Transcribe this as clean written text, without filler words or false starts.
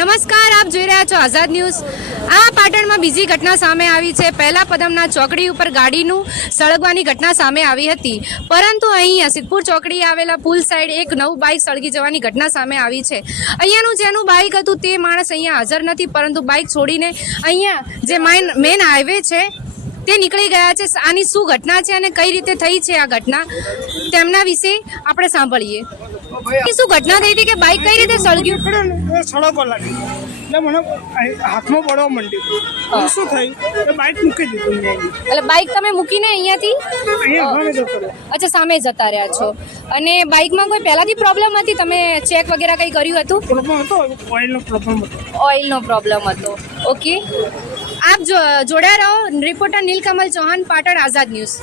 નમસ્કાર, આપ જોઈ રહ્યા છો આઝાદ ન્યૂઝ। આ પાટણમાં બીજી ઘટના સામે આવી છે। પહેલા પદમના ચોકડી ઉપર ગાડીનું સળગવાની ઘટના સામે આવી હતી, પરંતુ અહીંયા સિદ્ધપુર ચોકડી આવેલા પુલ સાઈડ એક નવું બાઇક સળગી જવાની ઘટના સામે આવી છે। અહીંયાનું જેનું બાઇક હતું તે માણસ અહીંયા હાજર નથી, પરંતુ બાઇક છોડીને અહીંયા જે મેન હાઈવે છે તે નીકળી ગયા છે। આની શું ઘટના છે અને કઈ રીતે થઈ છે આ ઘટના, તેમના વિશે આપણે સાંભળીએ। શું ઘટના થઈ હતી કે બાઇક કઈ રીતે સળગ્યું? સળગવા લાગી એટલે મને હાથમાં પડવા માંડ્યું। શું થયું કે બાઇક મૂકી દીધું મેં એટલે બાઇક તમે મૂકીને અહીંયાથી અહીંયા ઘણે જતો રહ્યો। અચ્છા, સામે જતા રહ્યા છો। અને બાઇકમાં કોઈ પહેલાથી પ્રોબ્લેમ હતી? તમે ચેક વગેરે કંઈ કર્યું હતું? પ્રોબ્લેમ હતો, ઓઇલનો પ્રોબ્લેમ હતો। ઓઇલનો પ્રોબ્લેમ હતો, ઓકે। આપ જોડ્યા રહો। રિપોર્ટર નીલકમલ ચૌહાણ, પાટણ, આઝાદ ન્યૂઝ।